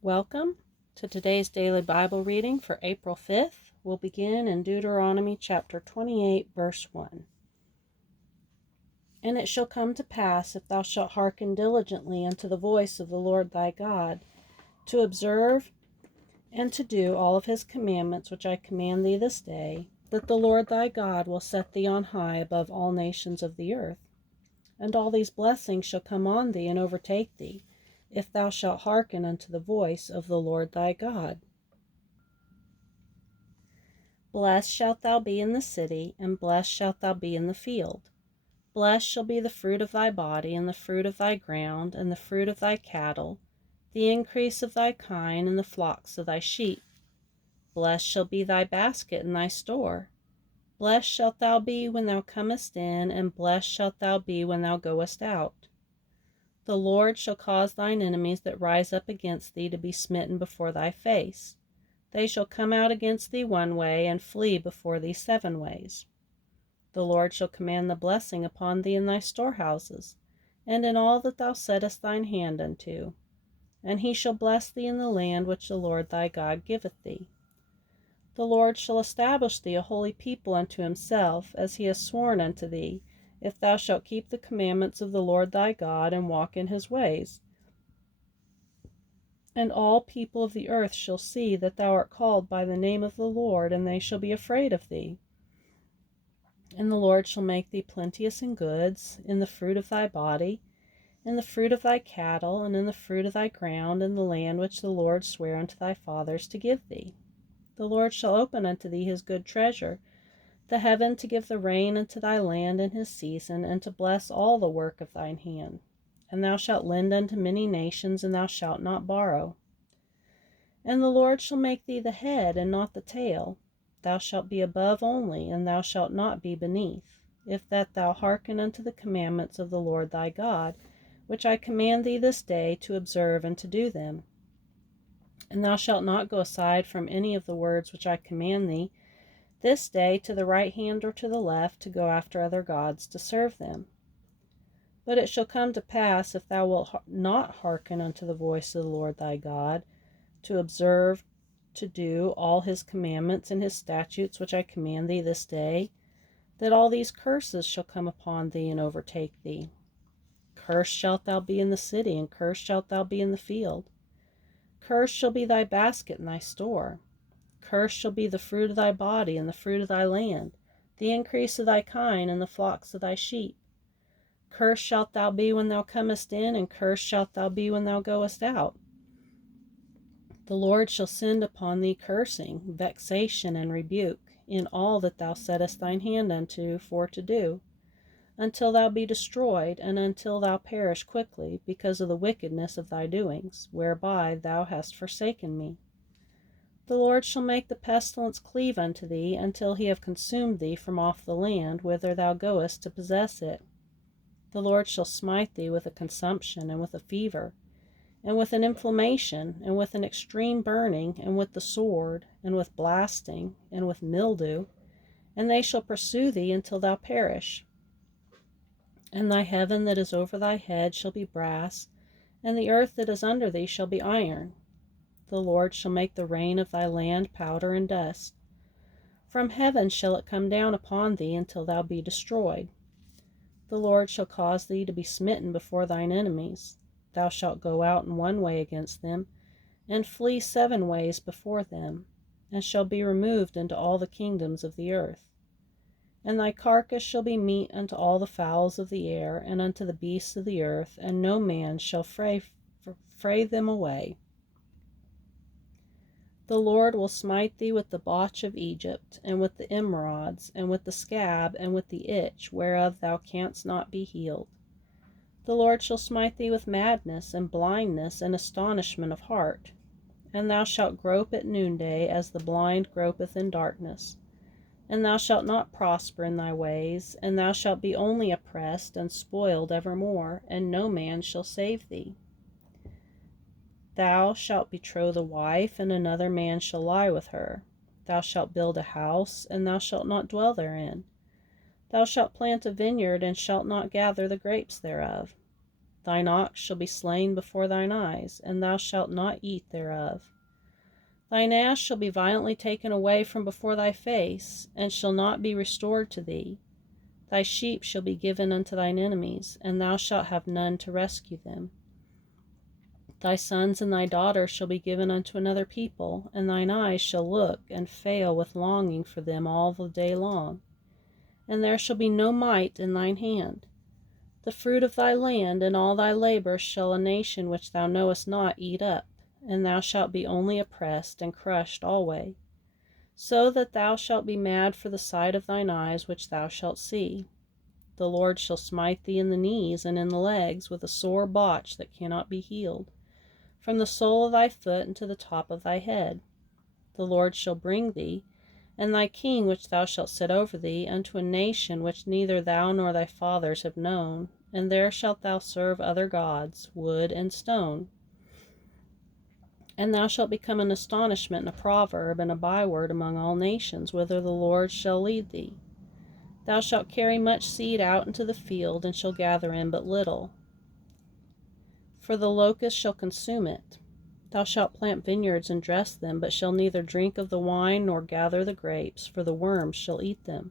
Welcome to today's daily Bible reading for April 5th. We'll begin in Deuteronomy chapter 28, verse 1. And it shall come to pass, if thou shalt hearken diligently unto the voice of the Lord thy God, to observe and to do all of his commandments which I command thee this day, that the Lord thy God will set thee on high above all nations of the earth. And all these blessings shall come on thee and overtake thee, if thou shalt hearken unto the voice of the Lord thy God. Blessed shalt thou be in the city, and blessed shalt thou be in the field. Blessed shall be the fruit of thy body, and the fruit of thy ground, and the fruit of thy cattle, the increase of thy kine, and the flocks of thy sheep. Blessed shall be thy basket and thy store. Blessed shalt thou be when thou comest in, and blessed shalt thou be when thou goest out. The Lord shall cause thine enemies that rise up against thee to be smitten before thy face. They shall come out against thee one way, and flee before thee 7 ways. The Lord shall command the blessing upon thee in thy storehouses, and in all that thou settest thine hand unto. And he shall bless thee in the land which the Lord thy God giveth thee. The Lord shall establish thee a holy people unto himself, as he has sworn unto thee, if thou shalt keep the commandments of the Lord thy God, and walk in his ways. And all people of the earth shall see that thou art called by the name of the Lord, and they shall be afraid of thee. And the Lord shall make thee plenteous in goods, in the fruit of thy body, in the fruit of thy cattle, and in the fruit of thy ground, in the land which the Lord sware unto thy fathers to give thee. The Lord shall open unto thee his good treasure, the heaven, to give the rain unto thy land in his season, and to bless all the work of thine hand. And thou shalt lend unto many nations, and thou shalt not borrow. And the Lord shall make thee the head, and not the tail. Thou shalt be above only, and thou shalt not be beneath, if that thou hearken unto the commandments of the Lord thy God, which I command thee this day to observe and to do them. And thou shalt not go aside from any of the words which I command thee this day to the right hand or to the left, to go after other gods to serve them. But it shall come to pass, if thou wilt not hearken unto the voice of the Lord thy God, to observe to do all his commandments and his statutes which I command thee this day, that all these curses shall come upon thee and overtake thee. Cursed shalt thou be in the city, and cursed shalt thou be in the field. Cursed shall be thy basket and thy store. Cursed shall be the fruit of thy body, and the fruit of thy land, the increase of thy kine, and the flocks of thy sheep. Cursed shalt thou be when thou comest in, and cursed shalt thou be when thou goest out. The Lord shall send upon thee cursing, vexation, and rebuke, in all that thou settest thine hand unto for to do, until thou be destroyed, and until thou perish quickly, because of the wickedness of thy doings, whereby thou hast forsaken me. The Lord shall make the pestilence cleave unto thee, until he have consumed thee from off the land whither thou goest to possess it. The Lord shall smite thee with a consumption, and with a fever, and with an inflammation, and with an extreme burning, and with the sword, and with blasting, and with mildew, and they shall pursue thee until thou perish. And thy heaven that is over thy head shall be brass, and the earth that is under thee shall be iron. The Lord shall make the rain of thy land powder and dust. From heaven shall it come down upon thee until thou be destroyed. The Lord shall cause thee to be smitten before thine enemies. Thou shalt go out in one way against them, and flee 7 ways before them, and shall be removed into all the kingdoms of the earth. And thy carcass shall be meat unto all the fowls of the air, and unto the beasts of the earth, and no man shall fray them away. The Lord will smite thee with the botch of Egypt, and with the emerods, and with the scab, and with the itch, whereof thou canst not be healed. The Lord shall smite thee with madness, and blindness, and astonishment of heart. And thou shalt grope at noonday, as the blind gropeth in darkness. And thou shalt not prosper in thy ways, and thou shalt be only oppressed and spoiled evermore, and no man shall save thee. Thou shalt betroth a wife, and another man shall lie with her. Thou shalt build a house, and thou shalt not dwell therein. Thou shalt plant a vineyard, and shalt not gather the grapes thereof. Thine ox shall be slain before thine eyes, and thou shalt not eat thereof. Thine ass shall be violently taken away from before thy face, and shall not be restored to thee. Thy sheep shall be given unto thine enemies, and thou shalt have none to rescue them. Thy sons and thy daughters shall be given unto another people, and thine eyes shall look and fail with longing for them all the day long. And there shall be no might in thine hand. The fruit of thy land and all thy labor shall a nation which thou knowest not eat up, and thou shalt be only oppressed and crushed alway, so that thou shalt be mad for the sight of thine eyes which thou shalt see. The Lord shall smite thee in the knees and in the legs with a sore botch that cannot be healed, from the sole of thy foot unto the top of thy head. The Lord shall bring thee, and thy king which thou shalt set over thee, unto a nation which neither thou nor thy fathers have known, and there shalt thou serve other gods, wood and stone. And thou shalt become an astonishment and a proverb and a byword among all nations, whither the Lord shall lead thee. Thou shalt carry much seed out into the field, and shall gather in but little, for the locust shall consume it. Thou shalt plant vineyards and dress them, but shall neither drink of the wine nor gather the grapes, for the worms shall eat them.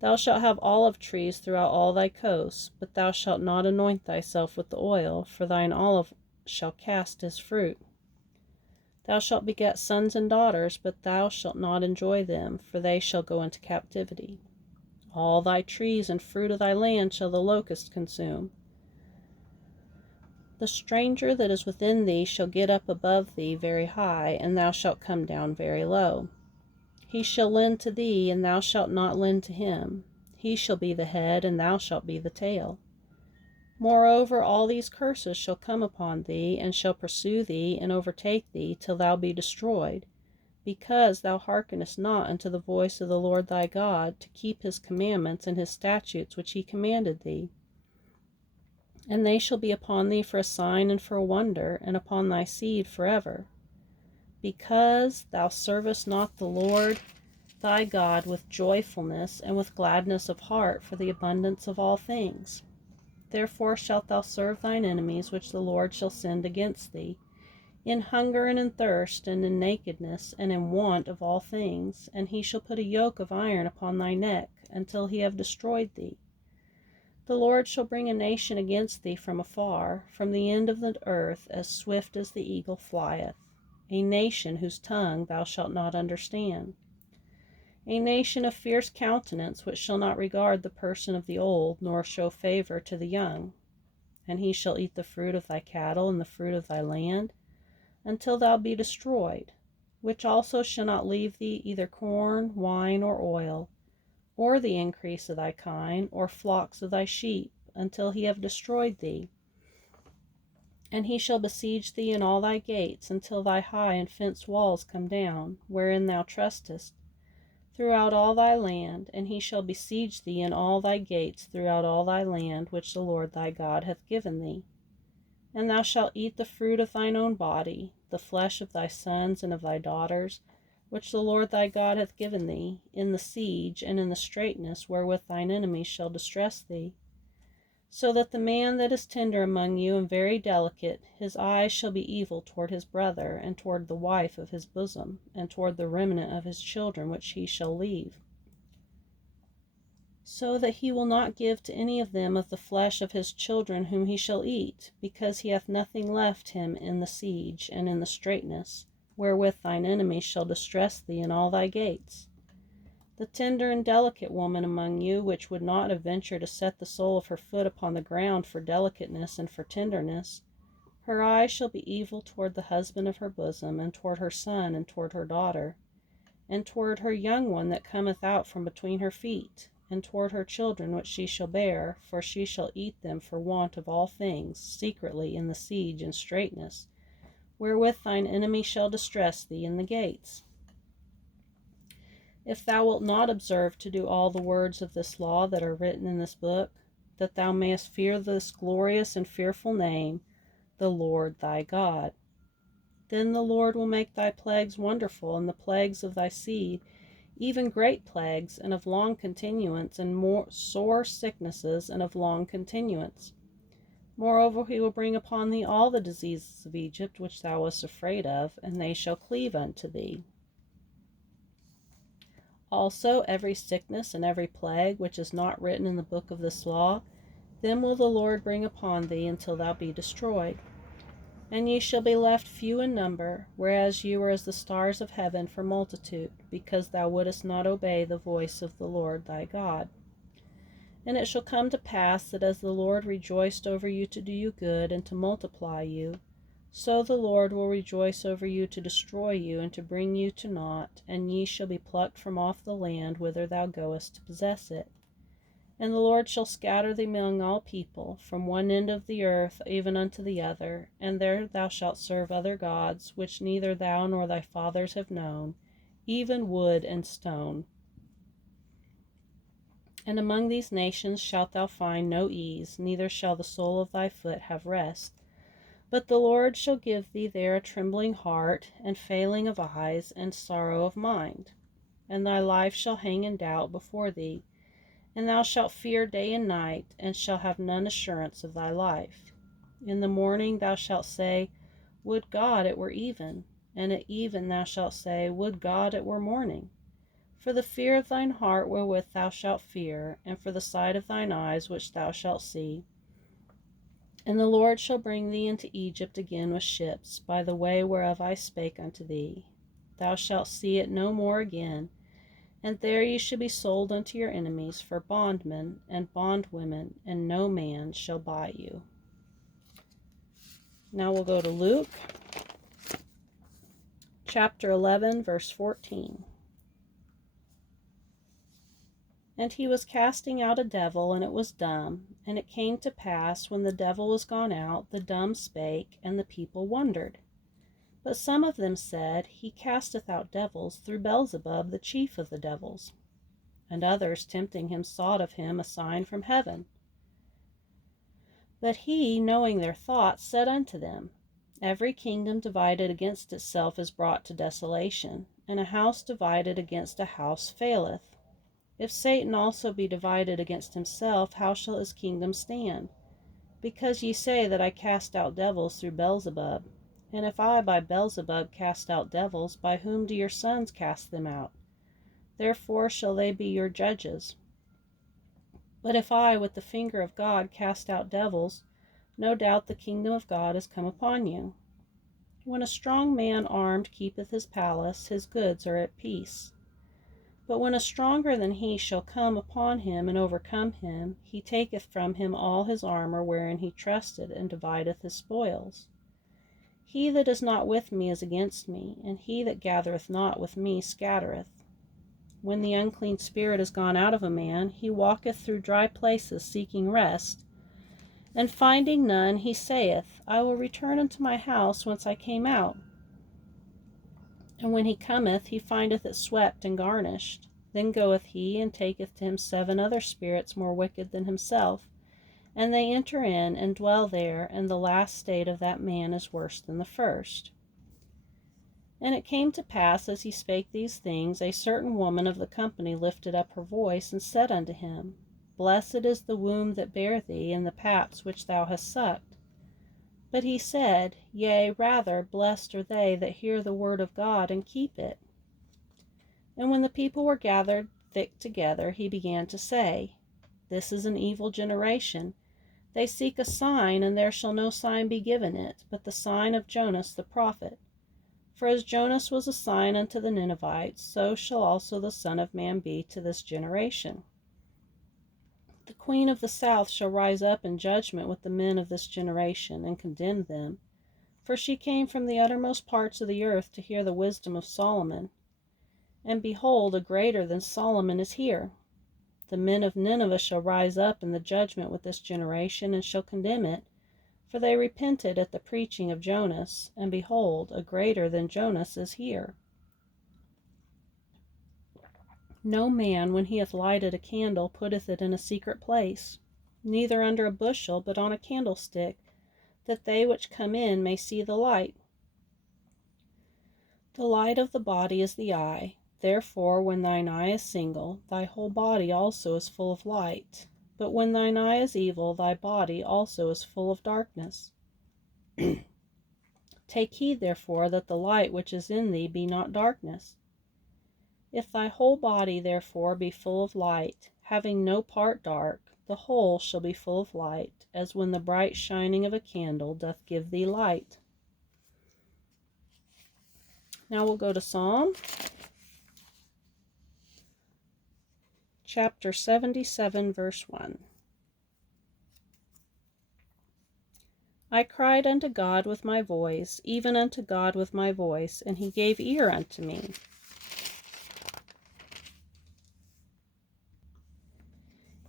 Thou shalt have olive trees throughout all thy coasts, but thou shalt not anoint thyself with the oil, for thine olive shall cast his fruit. Thou shalt beget sons and daughters, but thou shalt not enjoy them, for they shall go into captivity. All thy trees and fruit of thy land shall the locust consume. The stranger that is within thee shall get up above thee very high, and thou shalt come down very low. He shall lend to thee, and thou shalt not lend to him. He shall be the head, and thou shalt be the tail. Moreover, all these curses shall come upon thee, and shall pursue thee, and overtake thee, till thou be destroyed, because thou hearkenest not unto the voice of the Lord thy God, to keep his commandments and his statutes which he commanded thee. And they shall be upon thee for a sign and for a wonder, and upon thy seed forever, because thou servest not the Lord thy God with joyfulness and with gladness of heart for the abundance of all things. Therefore shalt thou serve thine enemies which the Lord shall send against thee, in hunger and in thirst, and in nakedness, and in want of all things, and he shall put a yoke of iron upon thy neck, until he have destroyed thee. The Lord shall bring a nation against thee from afar, from the end of the earth, as swift as the eagle flieth, a nation whose tongue thou shalt not understand, a nation of fierce countenance, which shall not regard the person of the old, nor show favor to the young. And he shall eat the fruit of thy cattle and the fruit of thy land, until thou be destroyed, which also shall not leave thee either corn, wine, or oil, or the increase of thy kine, or flocks of thy sheep, until he have destroyed thee. And he shall besiege thee in all thy gates, until thy high and fenced walls come down, wherein thou trustest, throughout all thy land. And he shall besiege thee in all thy gates throughout all thy land, which the Lord thy God hath given thee. And thou shalt eat the fruit of thine own body, the flesh of thy sons and of thy daughters, which the Lord thy God hath given thee, in the siege and in the straitness wherewith thine enemies shall distress thee. So that the man that is tender among you and very delicate, his eyes shall be evil toward his brother, and toward the wife of his bosom, and toward the remnant of his children which he shall leave, so that he will not give to any of them of the flesh of his children whom he shall eat, because he hath nothing left him in the siege and in the straitness, wherewith thine enemies shall distress thee in all thy gates. The tender and delicate woman among you, which would not have ventured to set the sole of her foot upon the ground for delicateness and for tenderness, her eyes shall be evil toward the husband of her bosom, and toward her son, and toward her daughter, and toward her young one that cometh out from between her feet, and toward her children which she shall bear, for she shall eat them for want of all things, secretly in the siege and straitness, wherewith thine enemy shall distress thee in the gates. If thou wilt not observe to do all the words of this law that are written in this book, that thou mayest fear this glorious and fearful name, the Lord thy God, then the Lord will make thy plagues wonderful, and the plagues of thy seed, even great plagues, and of long continuance, and more sore sicknesses, and of long continuance. Moreover, he will bring upon thee all the diseases of Egypt which thou wast afraid of, and they shall cleave unto thee. Also every sickness and every plague which is not written in the book of this law, them will the Lord bring upon thee until thou be destroyed. And ye shall be left few in number, whereas ye were as the stars of heaven for multitude, because thou wouldest not obey the voice of the Lord thy God. And it shall come to pass that as the Lord rejoiced over you to do you good and to multiply you, so the Lord will rejoice over you to destroy you and to bring you to naught, and ye shall be plucked from off the land whither thou goest to possess it. And the Lord shall scatter thee among all people, from one end of the earth even unto the other, and there thou shalt serve other gods, which neither thou nor thy fathers have known, even wood and stone. And among these nations shalt thou find no ease, neither shall the sole of thy foot have rest. But the Lord shall give thee there a trembling heart, and failing of eyes, and sorrow of mind. And thy life shall hang in doubt before thee, and thou shalt fear day and night, and shalt have none assurance of thy life. In the morning thou shalt say, Would God it were even! And at even thou shalt say, Would God it were morning! For the fear of thine heart wherewith thou shalt fear, and for the sight of thine eyes which thou shalt see. And the Lord shall bring thee into Egypt again with ships, by the way whereof I spake unto thee. Thou shalt see it no more again, and there ye shall be sold unto your enemies for bondmen and bondwomen, and no man shall buy you. Now we'll go to Luke, chapter 11, verse 14. And he was casting out a devil, and it was dumb. And it came to pass, when the devil was gone out, the dumb spake, and the people wondered. But some of them said, He casteth out devils through Beelzebub, the chief of the devils. And others, tempting him, sought of him a sign from heaven. But he, knowing their thoughts, said unto them, Every kingdom divided against itself is brought to desolation, and a house divided against a house faileth. If Satan also be divided against himself, how shall his kingdom stand? Because ye say that I cast out devils through Beelzebub. And if I by Beelzebub cast out devils, by whom do your sons cast them out? Therefore shall they be your judges. But if I with the finger of God cast out devils, no doubt the kingdom of God is come upon you. When a strong man armed keepeth his palace, his goods are at peace. But when a stronger than he shall come upon him and overcome him, he taketh from him all his armor wherein he trusted, and divideth his spoils. He that is not with me is against me, and he that gathereth not with me scattereth. When the unclean spirit is gone out of a man, he walketh through dry places seeking rest, and finding none, he saith, I will return unto my house whence I came out. And when he cometh, he findeth it swept and garnished. Then goeth he, and taketh to him 7 other spirits more wicked than himself, and they enter in, and dwell there, and the last state of that man is worse than the first. And it came to pass, as he spake these things, a certain woman of the company lifted up her voice, and said unto him, Blessed is the womb that bare thee, and the paps which thou hast sucked. But he said, Yea, rather, blessed are they that hear the word of God and keep it. And when the people were gathered thick together, he began to say, This is an evil generation. They seek a sign, and there shall no sign be given it, but the sign of Jonas the prophet. For as Jonas was a sign unto the Ninevites, so shall also the Son of Man be to this generation. The queen of the south shall rise up in judgment with the men of this generation, and condemn them. For she came from the uttermost parts of the earth to hear the wisdom of Solomon. And behold, a greater than Solomon is here. The men of Nineveh shall rise up in the judgment with this generation, and shall condemn it. For they repented at the preaching of Jonas, and behold, a greater than Jonas is here. No man, when he hath lighted a candle, putteth it in a secret place, neither under a bushel, but on a candlestick, that they which come in may see the light. The light of the body is the eye. Therefore, when thine eye is single, thy whole body also is full of light. But when thine eye is evil, thy body also is full of darkness. Take heed, therefore, that the light which is in thee be not darkness. If thy whole body, therefore, be full of light, having no part dark, the whole shall be full of light, as when the bright shining of a candle doth give thee light. Now we'll go to Psalm chapter 77, verse 1. I cried unto God with my voice, even unto God with my voice, and he gave ear unto me.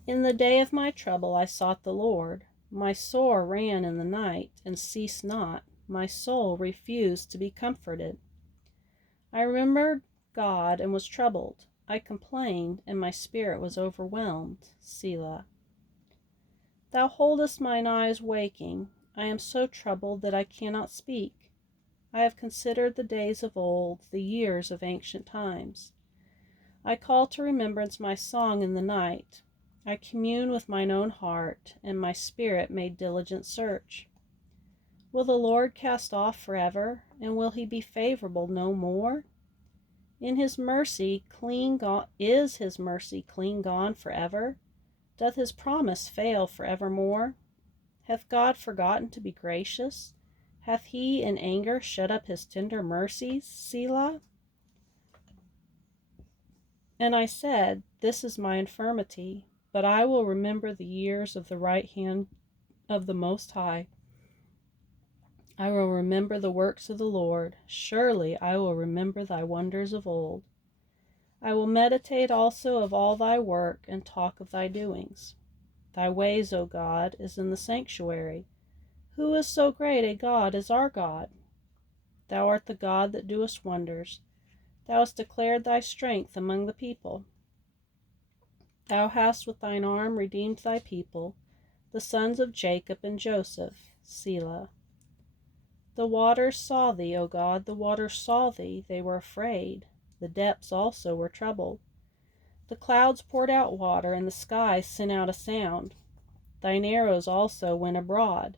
In the day of my trouble I sought the Lord. My sore ran in the night, and ceased not. My soul refused to be comforted. I remembered God and was troubled. I complained, and my spirit was overwhelmed. Selah. Thou holdest mine eyes waking. I am so troubled that I cannot speak. I have considered the days of old, the years of ancient times. I call to remembrance my song in the night. I commune with mine own heart, and my spirit made diligent search. Will the Lord cast off forever, and will he be favorable no more? Is his mercy clean gone forever? Doth his promise fail forevermore? Hath God forgotten to be gracious? Hath he in anger shut up his tender mercies? Selah. And I said, This is my infirmity, but I will remember the years of the right hand of the Most High. I will remember the works of the Lord. Surely I will remember thy wonders of old. I will meditate also of all thy work, and talk of thy doings. Thy ways, O God, is in the sanctuary. Who is so great a God as our God? Thou art the God that doest wonders. Thou hast declared thy strength among the people. Thou hast with thine arm redeemed thy people, the sons of Jacob and Joseph. Selah. The waters saw thee, O God, the waters saw thee, they were afraid. The depths also were troubled. The clouds poured out water, and the sky sent out a sound. Thine arrows also went abroad.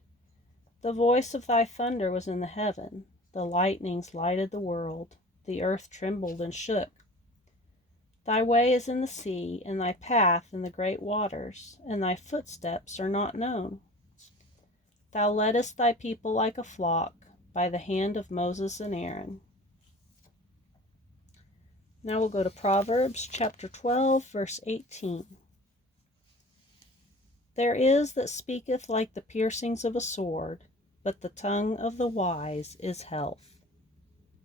The voice of thy thunder was in the heaven. The lightnings lighted the world. The earth trembled and shook. Thy way is in the sea, and thy path in the great waters, and thy footsteps are not known. Thou leddest thy people like a flock by the hand of Moses and Aaron. Now we'll go to Proverbs chapter 12, verse 18. There is that speaketh like the piercings of a sword, but the tongue of the wise is health.